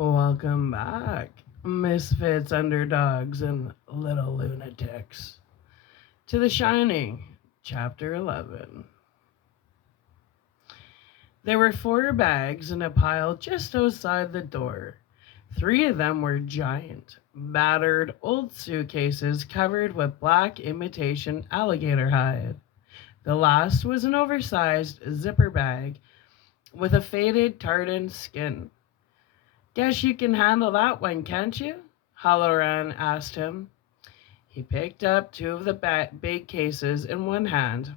Welcome back, misfits, underdogs, and little lunatics, to The Shining, Chapter 11. There were 4 bags in a pile just outside the door. 3 of them were giant, battered old suitcases covered with black imitation alligator hide. The last was an oversized zipper bag with a faded tartan skin. Guess you can handle that one, can't you? Halloran asked him. He picked up 2 of the big cases in one hand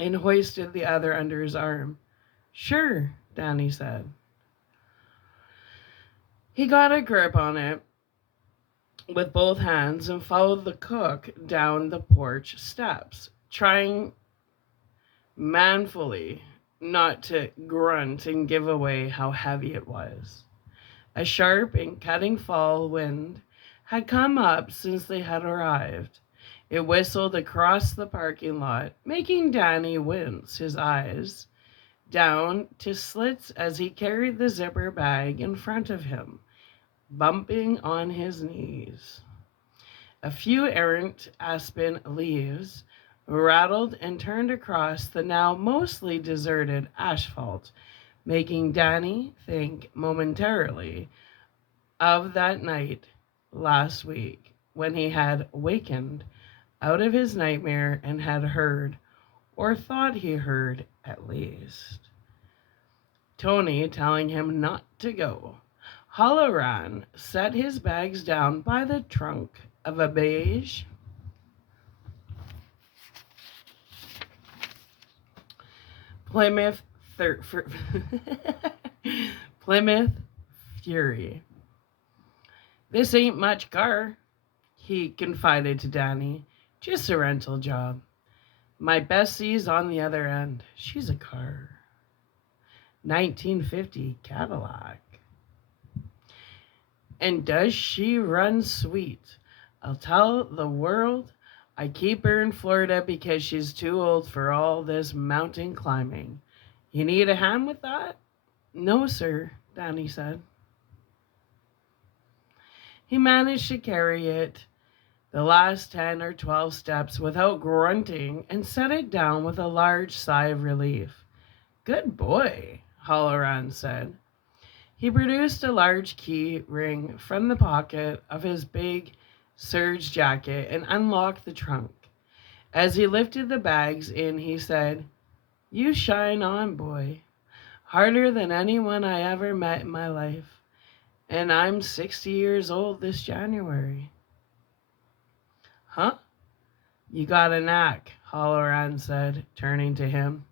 and hoisted the other under his arm. Sure, Danny said. He got a grip on it with both hands and followed the cook down the porch steps, trying manfully not to grunt and give away how heavy it was. A sharp and cutting fall wind had come up since they had arrived. It whistled across the parking lot, making Danny wince his eyes down to slits as he carried the zipper bag in front of him, bumping on his knees. A few errant aspen leaves rattled and turned across the now mostly deserted asphalt, making Danny think momentarily of that night last week when he had wakened out of his nightmare and had heard, or thought he heard at least, Tony telling him not to go. Halloran set his bags down by the trunk of a beige Plymouth Plymouth Fury. This ain't much car, he confided to Danny. Just a rental job. My Bessie's on the other end. She's a car. 1950 Cadillac. And does she run sweet? I'll tell the world I keep her in Florida because she's too old for all this mountain climbing. You need a hand with that? No, sir, Danny said. He managed to carry it the last 10 or 12 steps without grunting and set it down with a large sigh of relief. Good boy, Halloran said. He produced a large key ring from the pocket of his big serge jacket and unlocked the trunk. As he lifted the bags in, he said, You shine on, boy. Harder than anyone I ever met in my life. And I'm 60 years old this January. Huh? You got a knack, Halloran said, turning to him.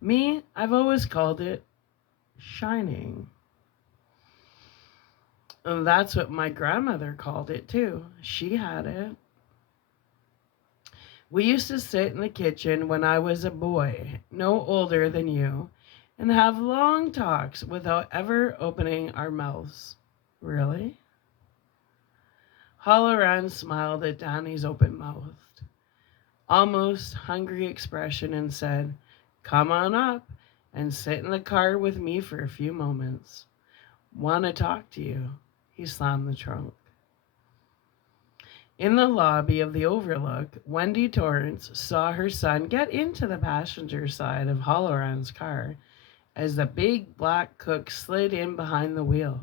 Me, I've always called it shining. And that's what my grandmother called it too. She had it. We used to sit in the kitchen when I was a boy, no older than you, and have long talks without ever opening our mouths. Really? Halloran smiled at Danny's open-mouthed, almost hungry expression and said, Come on up and sit in the car with me for a few moments. Want to talk to you. He slammed the trunk. In the lobby of the Overlook, Wendy Torrance saw her son get into the passenger side of Halloran's car as the big black cook slid in behind the wheel.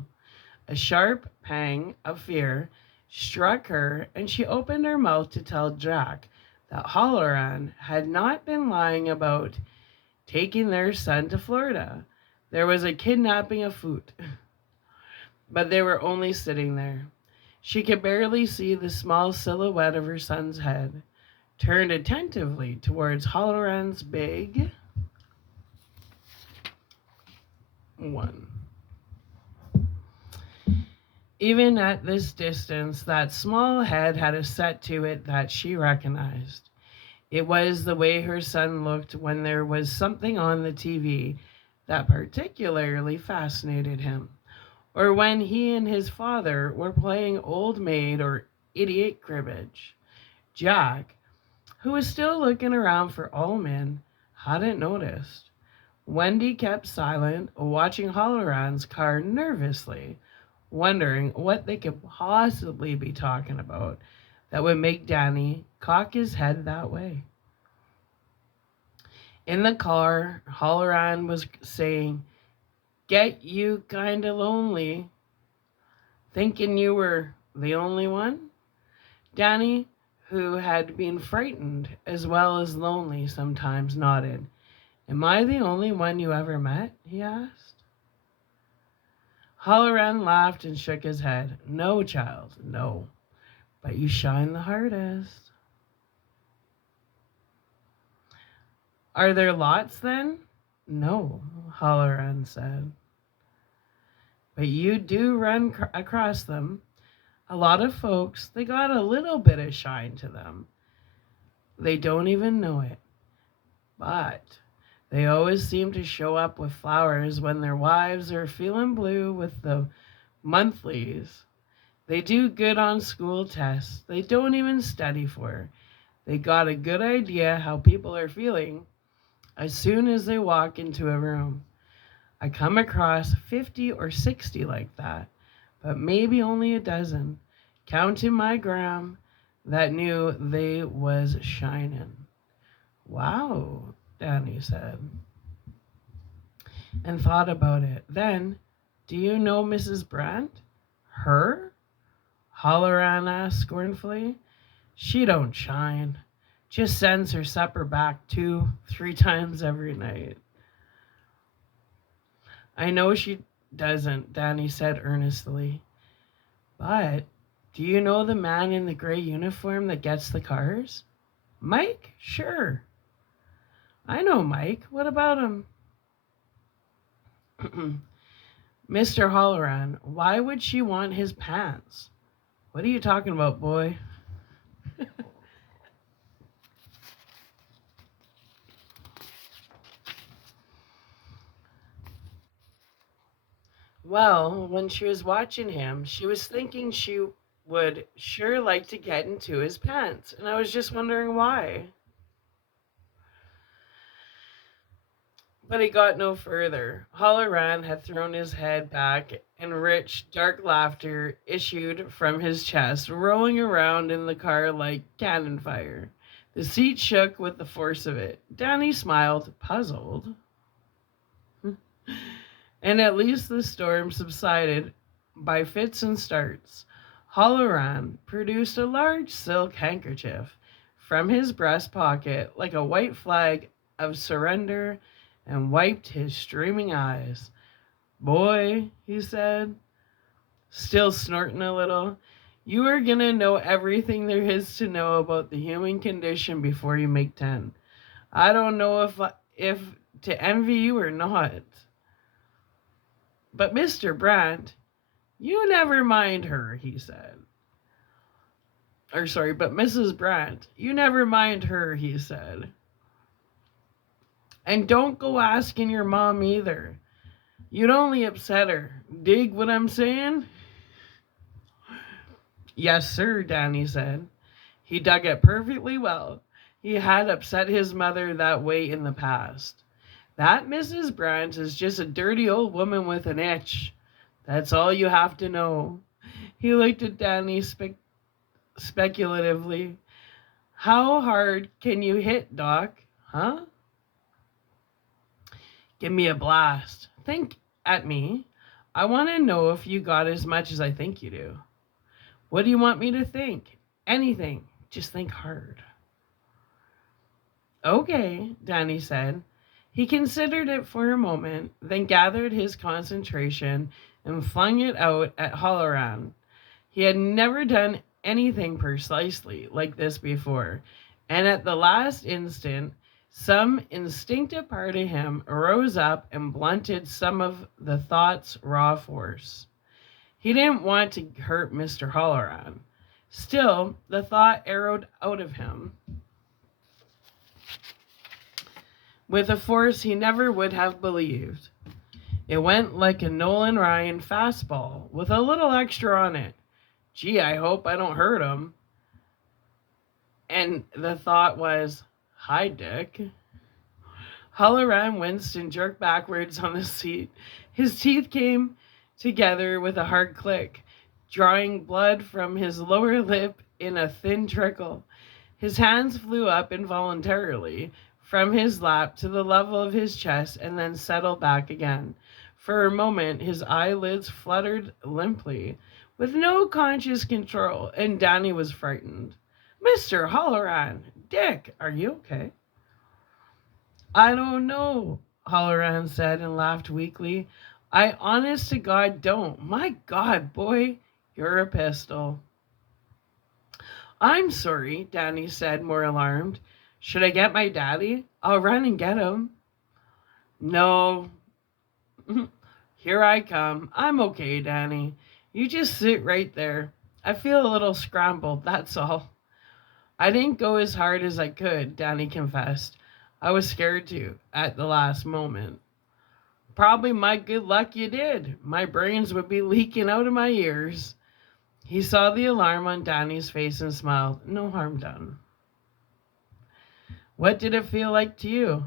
A sharp pang of fear struck her, and she opened her mouth to tell Jack that Halloran had not been lying about taking their son to Florida. There was a kidnapping afoot. But they were only sitting there. She could barely see the small silhouette of her son's head, turned attentively towards Halloran's big one. Even at this distance, that small head had a set to it that she recognized. It was the way her son looked when there was something on the TV that particularly fascinated him, or when he and his father were playing old maid or idiot cribbage. Jack, who was still looking around for all men, hadn't noticed. Wendy kept silent, watching Halloran's car nervously, wondering what they could possibly be talking about that would make Danny cock his head that way. In the car, Halloran was saying, "Get you kinda lonely, thinking you were the only one?" Danny, who had been frightened as well as lonely sometimes, nodded. "Am I the only one you ever met?" he asked. Halloran laughed and shook his head. "No, child, no. But you shine the hardest." "Are there lots then?" "No," Halloran said. "But you do run across them. A lot of folks, they got a little bit of shine to them. They don't even know it. But they always seem to show up with flowers when their wives are feeling blue with the monthlies. They do good on school tests they don't even study for. They got a good idea how people are feeling as soon as they walk into a room. I come across 50 or 60 like that, but maybe only a dozen, counting my gram, that knew they was shining." "Wow," Danny said, and thought about it. Then, "Do you know Mrs. Brandt?" "Her?" Halloran asked scornfully. "She don't shine. Just sends her supper back 2, 3 times every night." "I know she doesn't," Danny said earnestly. "But do you know the man in the gray uniform that gets the cars?" "Mike? Sure. I know Mike. What about him?" "Mr. Halloran, why would she want his pants?" "What are you talking about, boy?" "Well, when she was watching him, she was thinking she would sure like to get into his pants, and I was just wondering why." But he got no further. Halloran had thrown his head back, and rich, dark laughter issued from his chest, rolling around in the car like cannon fire. The seat shook with the force of it. Danny smiled, puzzled. And at least the storm subsided by fits and starts. Halloran produced a large silk handkerchief from his breast pocket like a white flag of surrender and wiped his streaming eyes. "Boy," he said, still snorting a little, "you are going to know everything there is to know about the human condition before you make 10. I don't know if to envy you or not." "But Mr. Brandt, you never mind her," he said. Or sorry, but Mrs. Brandt, you never mind her, he said. "And don't go asking your mom either. You'd only upset her. Dig what I'm saying?" "Yes, sir," Danny said. He dug it perfectly well. He had upset his mother that way in the past. "That Mrs. Brandt is just a dirty old woman with an itch. That's all you have to know." He looked at Danny speculatively. "How hard can you hit, Doc? Huh?" "Give me a blast. Think at me. I want to know if you got as much as I think you do." "What do you want me to think?" "Anything. Just think hard." "Okay," Danny said. He considered it for a moment, then gathered his concentration and flung it out at Halloran. He had never done anything precisely like this before, and at the last instant, some instinctive part of him rose up and blunted some of the thought's raw force. He didn't want to hurt Mr. Halloran. Still, the thought arrowed out of him with a force he never would have believed. It went like a Nolan Ryan fastball with a little extra on it. "Gee, I hope I don't hurt him." And the thought was, "Hi, Dick." Halloran winced and jerked backwards on the seat. His teeth came together with a hard click, drawing blood from his lower lip in a thin trickle. His hands flew up involuntarily from his lap to the level of his chest and then settled back again. For a moment, his eyelids fluttered limply, with no conscious control, and Danny was frightened. Mr. Halloran, Dick, are you okay? I don't know, Halloran said and laughed weakly. I honest to God don't. My God, boy, you're a pistol. I'm sorry, Danny said, more alarmed. Should I get my daddy? I'll run and get him. No. Here I come. I'm okay, Danny. You just sit right there. I feel a little scrambled, that's all. I didn't go as hard as I could, Danny confessed. I was scared to, at the last moment. Probably my good luck you did. My brains would be leaking out of my ears. He saw the alarm on Danny's face and smiled. No harm done. What did it feel like to you?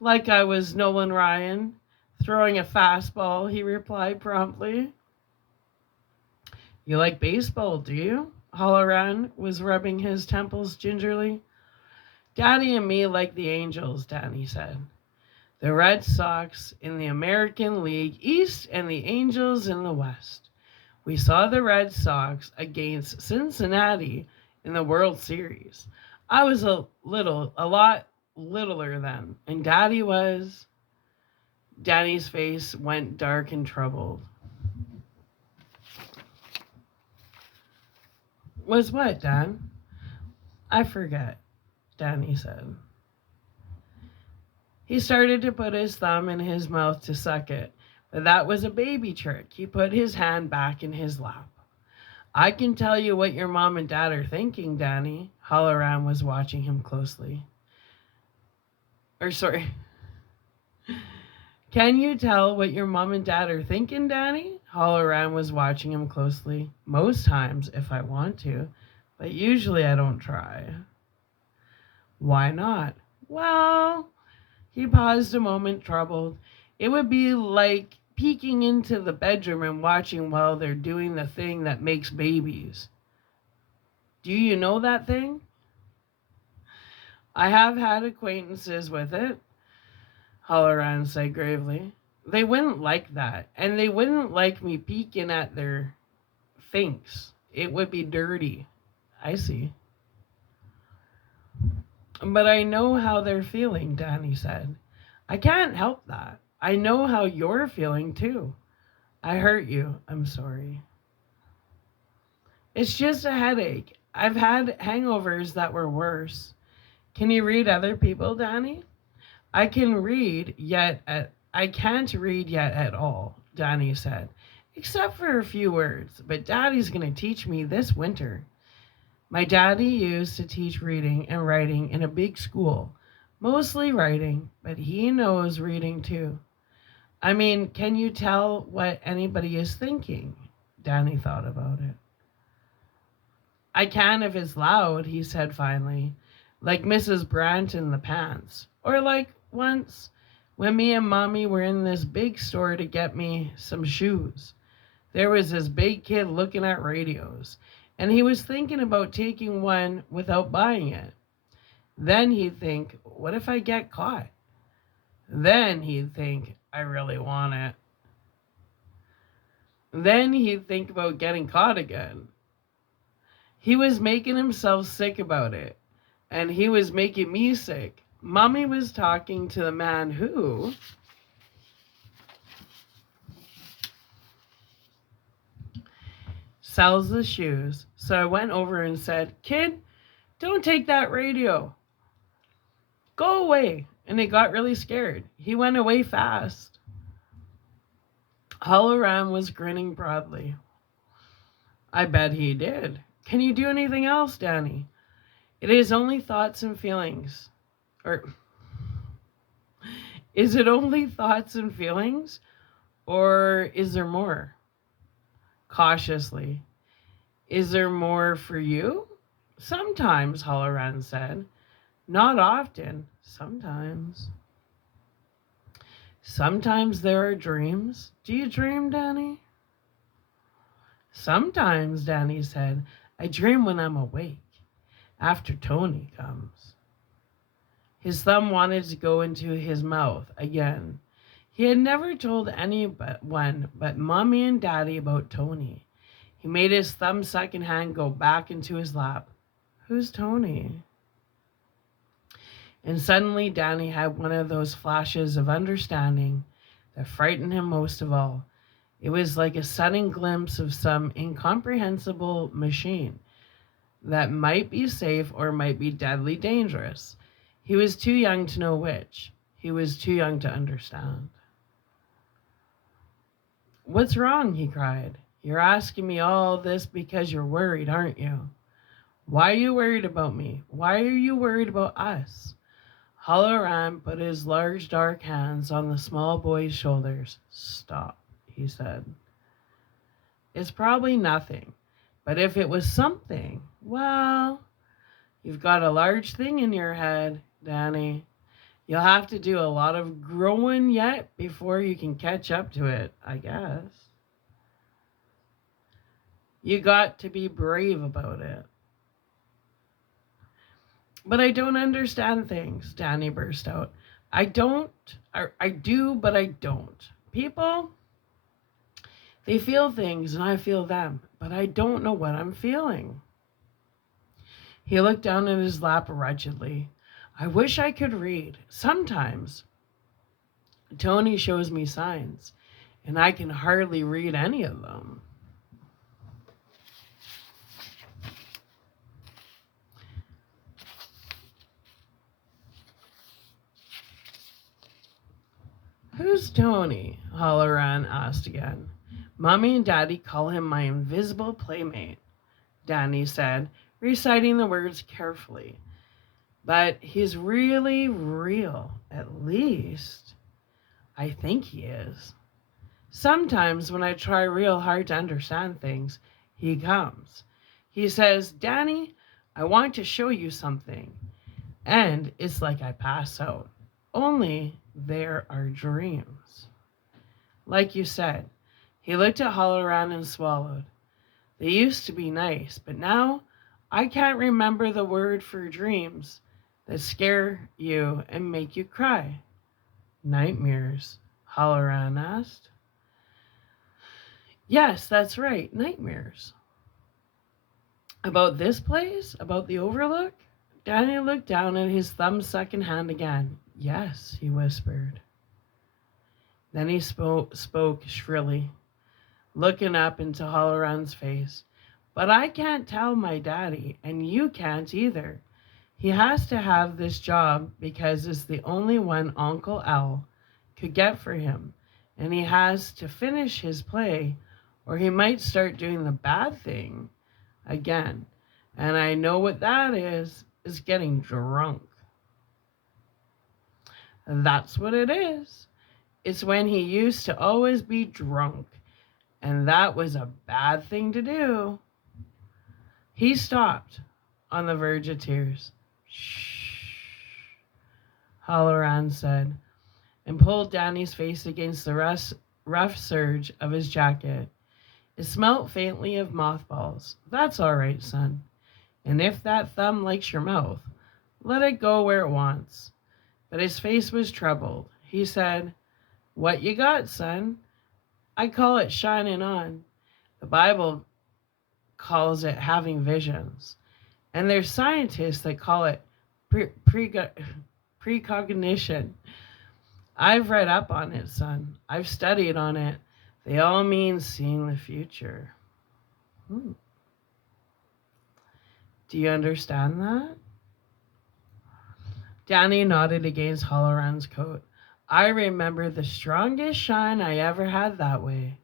Like I was Nolan Ryan, throwing a fastball, he replied promptly. You like baseball, do you? Halloran was rubbing his temples gingerly. Daddy and me like the Angels, Danny said. The Red Sox in the American League East and the Angels in the West. We saw the Red Sox against Cincinnati in the World Series. I was a lot littler then, and Daddy was. Danny's face went dark and troubled. Was what, Dan? I forget, Danny said. He started to put his thumb in his mouth to suck it, but that was a baby trick. He put his hand back in his lap. I can tell you what your mom and dad are thinking, Danny. Halloran was watching him closely. Can you tell what your mom and dad are thinking, Danny? Halloran was watching him closely. Most times, if I want to, but usually I don't try. Why not? Well, he paused a moment, troubled. It would be like peeking into the bedroom and watching while they're doing the thing that makes babies. Do you know that thing? I have had acquaintances with it, Halloran said gravely. They wouldn't like that, and they wouldn't like me peeking at their things. It would be dirty. I see. But I know how they're feeling, Danny said. I can't help that. I know how you're feeling too. I hurt you. I'm sorry. It's just a headache. I've had hangovers that were worse. Can you read other people, Danny? I can read yet I can't read yet at all, Danny said, except for a few words, but Daddy's going to teach me this winter. My daddy used to teach reading and writing in a big school, mostly writing, but he knows reading too. I mean, can you tell what anybody is thinking? Danny thought about it. I can if it's loud, he said finally, like Mrs. Brandt in the pants, or like once when me and Mommy were in this big store to get me some shoes. There was this big kid looking at radios, and he was thinking about taking one without buying it. Then he'd think, what if I get caught? Then he'd think, I really want it. Then he'd think about getting caught again. He was making himself sick about it, and he was making me sick. Mommy was talking to the man who sells the shoes. So I went over and said, Kid, don't take that radio. Go away. And he got really scared. He went away fast. Halloran was grinning broadly. I bet he did. Can you do anything else, Danny? It is only thoughts and feelings. Or is it only thoughts and feelings? Or is there more? Cautiously. Is there more for you? Sometimes, Halloran said. Not often. Sometimes. Sometimes there are dreams. Do you dream, Danny? Sometimes, Danny said, I dream when I'm awake, after Tony comes. His thumb wanted to go into his mouth again. He had never told anyone but Mommy and Daddy about Tony. He made his thumb second hand go back into his lap. Who's Tony? And suddenly Danny had one of those flashes of understanding that frightened him most of all. It was like a sudden glimpse of some incomprehensible machine that might be safe or might be deadly dangerous. He was too young to know which. He was too young to understand. What's wrong? He cried. You're asking me all this because you're worried, aren't you? Why are you worried about me? Why are you worried about us? Halloran put his large dark hands on the small boy's shoulders. Stop, he said. It's probably nothing, but if it was something, well, you've got a large thing in your head, Danny. You'll have to do a lot of growing yet before you can catch up to it, I guess. You got to be brave about it. But I don't understand things, Danny burst out. I do, but I don't. People, they feel things and I feel them, but I don't know what I'm feeling. He looked down in his lap wretchedly. I wish I could read. Sometimes Tony shows me signs, and I can hardly read any of them. Who's Tony? Halloran asked again. Mommy and Daddy call him my invisible playmate, Danny said, reciting the words carefully. But he's really real, at least. I think he is. Sometimes when I try real hard to understand things, he comes. He says, Danny, I want to show you something. And it's like I pass out. Only there are dreams. Like you said, he looked at Halloran and swallowed. They used to be nice, but now I can't remember the word for dreams that scare you and make you cry. Nightmares, Halloran asked. Yes, that's right, nightmares. About this place? About the Overlook? Danny looked down at his thumb second hand again. Yes, he whispered. Then he spoke shrilly, looking up into Halloran's face. But I can't tell my daddy, and you can't either. He has to have this job because it's the only one Uncle Al could get for him, and he has to finish his play or he might start doing the bad thing again. And I know what that is getting drunk. That's what it is. It's when he used to always be drunk, and that was a bad thing to do. He stopped on the verge of tears. Shh, Halloran said, and pulled Danny's face against the rough serge of his jacket. It smelt faintly of mothballs. That's all right, son. And if that thumb likes your mouth, let it go where it wants. But his face was troubled. He said, What you got, son? I call it shining on. The Bible calls it having visions. And there's scientists that call it precognition. I've read up on it, son. I've studied on it. They all mean seeing the future. Do you understand that? Danny nodded against Halloran's coat. I remember the strongest shine I ever had that way.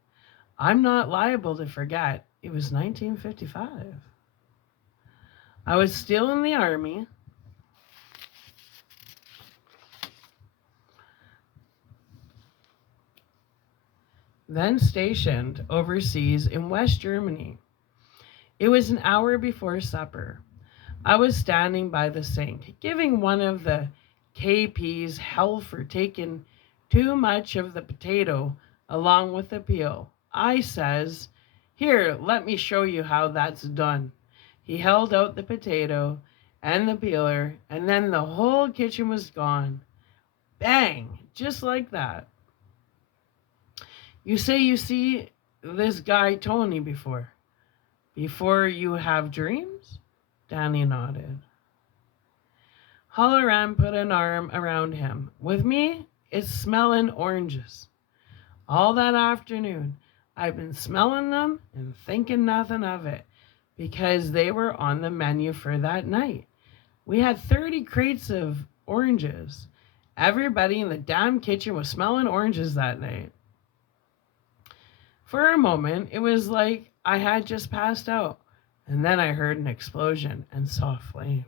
I'm not liable to forget. It was 1955. I was still in the army. Then stationed overseas in West Germany. It was an hour before supper. I was standing by the sink, giving one of the KPs hell for taking too much of the potato along with the peel. I says, "Here, let me show you how that's done." He held out the potato and the peeler, and then the whole kitchen was gone. Bang! Just like that. You say you see this guy Tony before. Before you have dreams? Danny nodded. Halloran put an arm around him. With me, it's smelling oranges. All that afternoon, I've been smelling them and thinking nothing of it because they were on the menu for that night. We had 30 crates of oranges. Everybody in the damn kitchen was smelling oranges that night. For a moment, it was like I had just passed out, and then I heard an explosion and saw flames.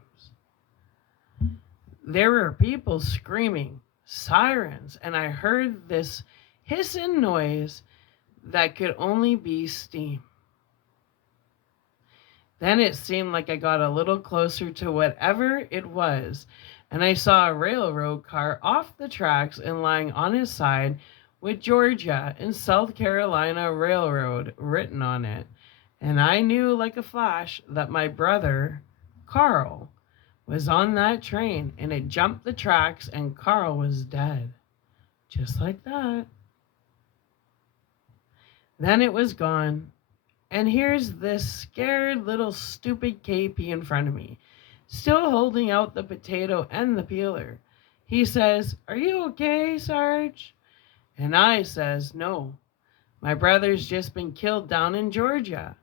There were people screaming, sirens, and I heard this hissing noise that could only be steam. Then it seemed like I got a little closer to whatever it was, and I saw a railroad car off the tracks and lying on its side with Georgia and South Carolina Railroad written on it. And I knew like a flash that my brother, Carl, was on that train, and it jumped the tracks and Carl was dead. Just like that. Then it was gone. And here's this scared little stupid KP in front of me, still holding out the potato and the peeler. He says, "Are you okay, Sarge?" And I says, "No. My brother's just been killed down in Georgia."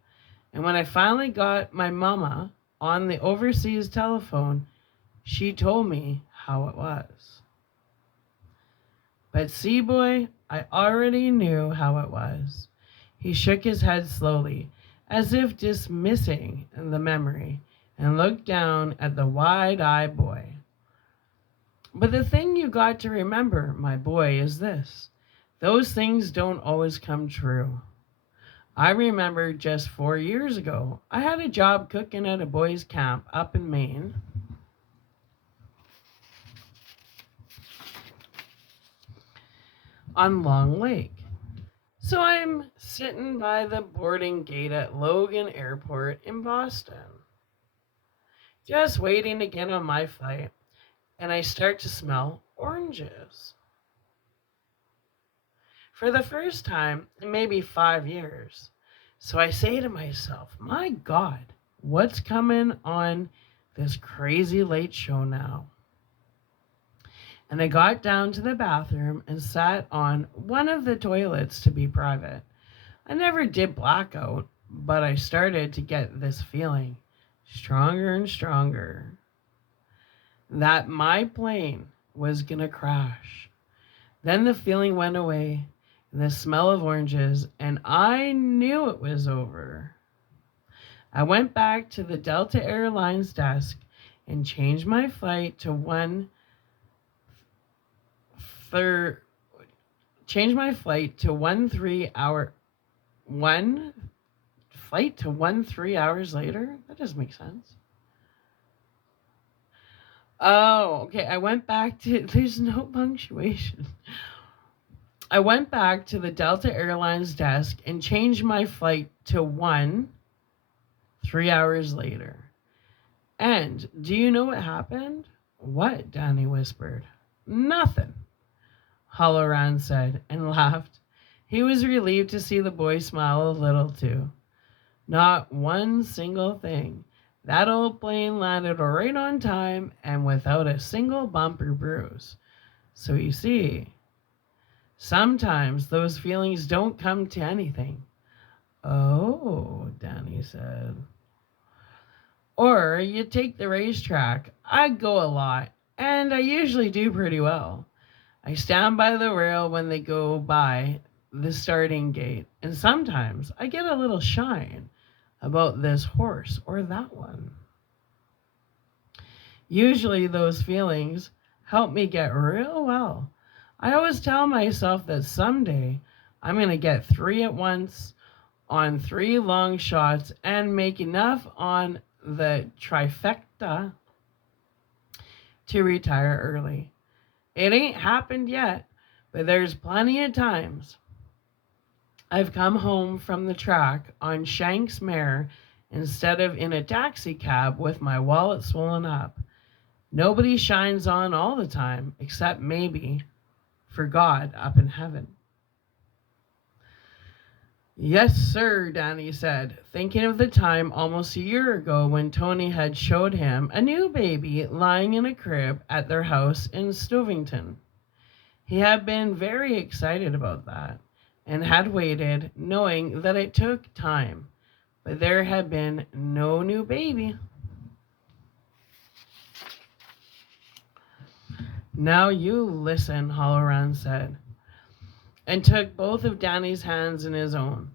And when I finally got my mama on the overseas telephone, she told me how it was. But see, boy, I already knew how it was. He shook his head slowly, as if dismissing the memory, and looked down at the wide-eyed boy. "But the thing you got to remember, my boy, is this. Those things don't always come true. I remember just 4 years ago, I had a job cooking at a boys' camp up in Maine. On Long Lake. So I'm sitting by the boarding gate at Logan Airport in Boston, just waiting to get on my flight, and I start to smell oranges. For the first time in maybe 5 years. So I say to myself, my God, what's coming on this crazy late show now? And I got down to the bathroom and sat on one of the toilets to be private. I never did blackout, but I started to get this feeling, stronger and stronger, that my plane was gonna crash. Then the feeling went away, and the smell of oranges, and I knew it was over. I went back to the Delta Airlines desk and changed my flight to one 3 hours later. That doesn't make sense. Oh, okay. There's no punctuation. I went back to the Delta Airlines desk and changed my flight to 3 hours later. And do you know what happened? What? Danny whispered. Nothing, Halloran said and laughed. He was relieved to see the boy smile a little too. Not one single thing. That old plane landed right on time and without a single bump or bruise. So you see, sometimes those feelings don't come to anything. Oh, Danny said. Or you take the racetrack. I go a lot, and I usually do pretty well. I stand by the rail when they go by the starting gate, and sometimes I get a little shine about this horse or that one. Usually those feelings help me get real well. I always tell myself that someday I'm going to get 3 at once on 3 long shots and make enough on the trifecta to retire early. It ain't happened yet, But there's plenty of times I've come home from the track on Shank's mare instead of in a taxi cab with my wallet swollen up. Nobody shines on all the time, except maybe for God up in heaven. Yes, sir, Danny said, thinking of the time almost a year ago when Tony had showed him a new baby lying in a crib at their house in Stovington. He had been very excited about that and had waited, knowing that it took time, but there had been no new baby. Now you listen, Halloran said, and took both of Danny's hands in his own.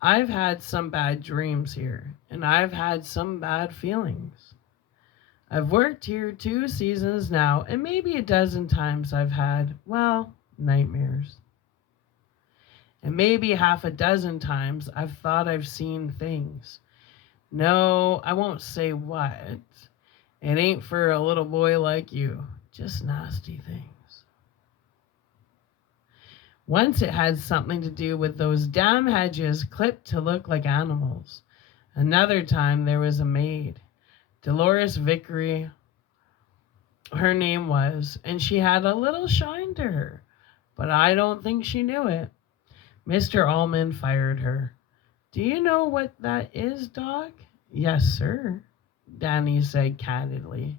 I've had some bad dreams here, and I've had some bad feelings. I've worked here 2 seasons now, and maybe a dozen times I've had, well, nightmares. And maybe half a dozen times I've thought I've seen things. No, I won't say what. It ain't for a little boy like you. Just nasty things. Once it had something to do with those damn hedges clipped to look like animals. Another time there was a maid, Dolores Vickery, her name was, and she had a little shine to her, but I don't think she knew it. Mr. Allman fired her. Do you know what that is, Doc? Yes, sir, Danny said candidly.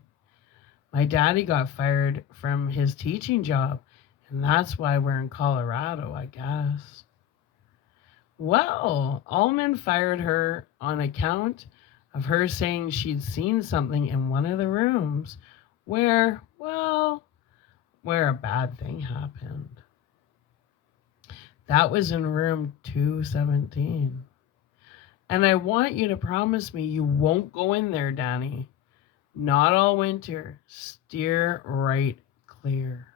My daddy got fired from his teaching job, and that's why we're in Colorado, I guess. Well, Allman fired her on account of her saying she'd seen something in one of the rooms where, well, where a bad thing happened. That was in room 217. And I want you to promise me you won't go in there, Danny. Not all winter. Steer right clear.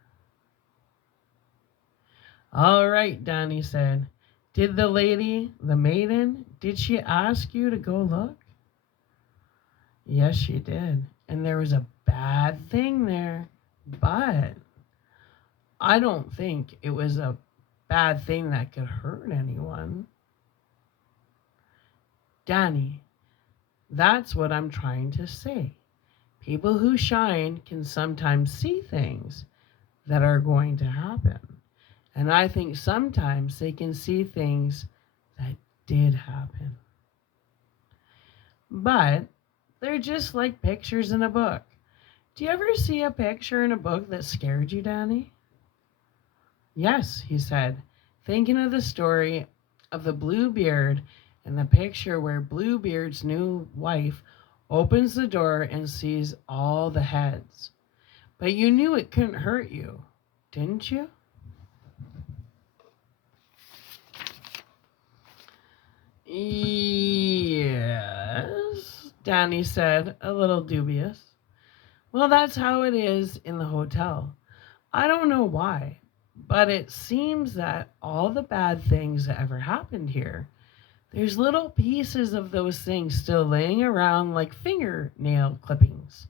All right, Danny said. Did the lady, the maiden, did she ask you to go look? Yes, she did. And there was a bad thing there. But I don't think it was a bad thing that could hurt anyone. Danny, that's what I'm trying to say. People who shine can sometimes see things that are going to happen. And I think sometimes they can see things that did happen. But they're just like pictures in a book. Do you ever see a picture in a book that scared you, Danny? Yes, he said, thinking of the story of the Bluebeard and the picture where Bluebeard's new wife opens the door and sees all the heads. But you knew it couldn't hurt you, didn't you? Yes, Danny said, a little dubious. Well, that's how it is in the hotel. I don't know why, but it seems that all the bad things that ever happened here, there's little pieces of those things still laying around like fingernail clippings,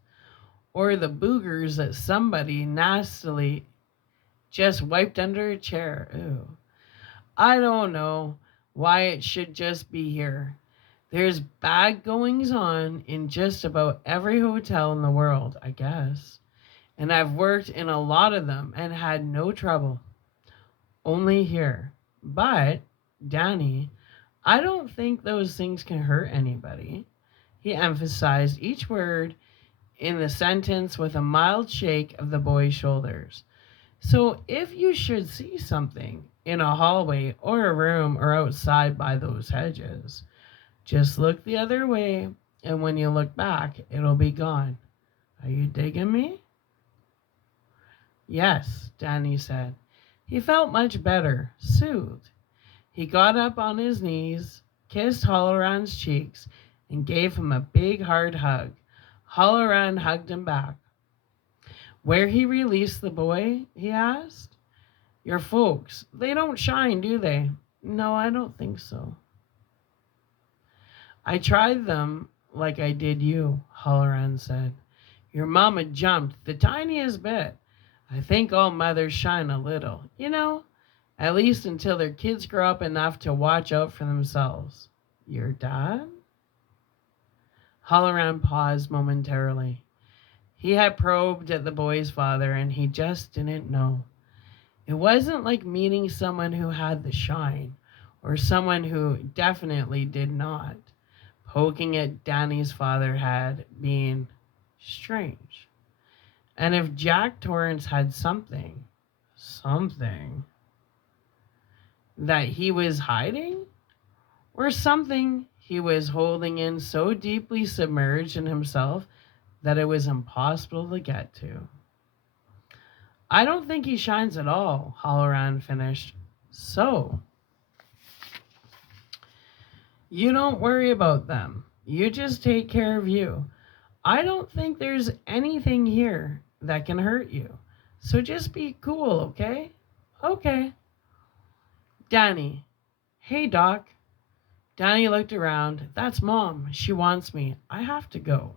or the boogers that somebody nastily just wiped under a chair. Ew. I don't know why it should just be here. There's bad goings on in just about every hotel in the world, I guess. And I've worked in a lot of them and had no trouble. Only here. But, Danny, I don't think those things can hurt anybody. He emphasized each word in the sentence with a mild shake of the boy's shoulders. So if you should see something in a hallway or a room or outside by those hedges, just look the other way, and when you look back, it'll be gone. Are you digging me? Yes, Danny said. He felt much better, soothed. He got up on his knees, kissed Halloran's cheeks, and gave him a big hard hug. Halloran hugged him back. Where he released the boy, he asked. Your folks, they don't shine, do they? No, I don't think so. I tried them like I did you, Halloran said. Your mama jumped the tiniest bit. I think all mothers shine a little, at least until their kids grow up enough to watch out for themselves. Your dad? Halloran paused momentarily. He had probed at the boy's father and he just didn't know. It wasn't like meeting someone who had the shine or someone who definitely did not. Poking at Danny's father had been strange. And if Jack Torrance had something that he was hiding, or something he was holding in so deeply submerged in himself that it was impossible to get to. I don't think he shines at all, Halloran finished. So, you don't worry about them. You just take care of you. I don't think there's anything here that can hurt you. So just be cool, okay? Okay. Danny. Hey, Doc. Danny looked around. That's Mom. She wants me. I have to go.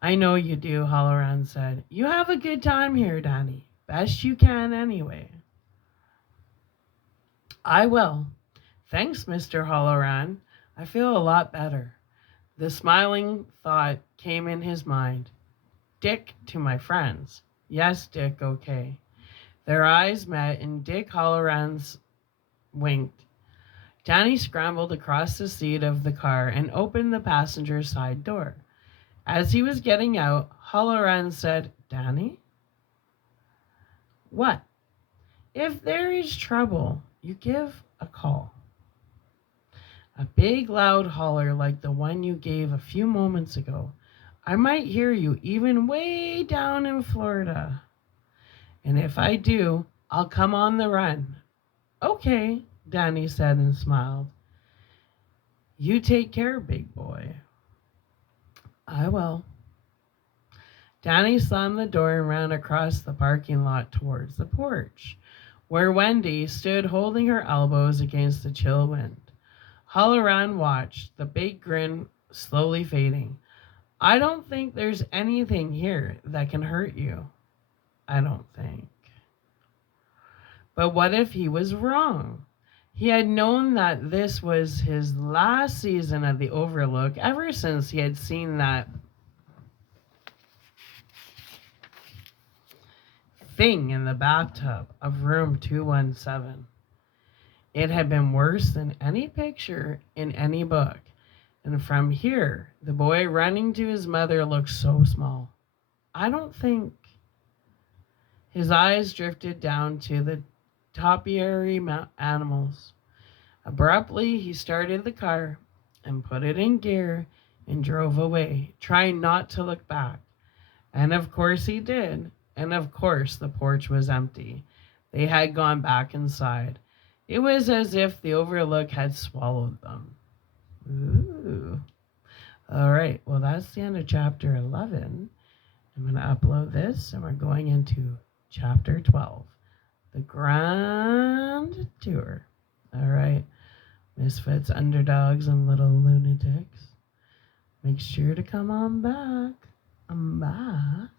I know you do, Halloran said. You have a good time here, Danny. Best you can, anyway. I will. Thanks, Mr. Halloran. I feel a lot better. The smiling thought came in his mind. Dick to my friends. Yes, Dick, okay. Their eyes met and Dick Halloran's winked. Danny scrambled across the seat of the car and opened the passenger side door. As he was getting out, Halloran said, Danny? What? If there is trouble, you give a call. A big loud holler like the one you gave a few moments ago. I might hear you even way down in Florida. And if I do, I'll come on the run. Okay, Danny said and smiled. You take care, big boy. I will. Danny slammed the door and ran across the parking lot towards the porch, where Wendy stood holding her elbows against the chill wind. Halloran watched, the big grin slowly fading. I don't think there's anything here that can hurt you. I don't think. But what if he was wrong? He had known that this was his last season at the Overlook ever since he had seen that thing in the bathtub of room 217. It had been worse than any picture in any book. And from here, the boy running to his mother looked so small. I don't think. His eyes drifted down to the topiary animals. Abruptly, he started the car and put it in gear and drove away, trying not to look back. And of course he did. And of course the porch was empty. They had gone back inside. It was as if the Overlook had swallowed them. Ooh. All right, well, that's the end of chapter 11. I'm going to upload this, and we're going into chapter 12, the Grand Tour. All right, misfits, underdogs, and little lunatics. Make sure to come on back. I'm back.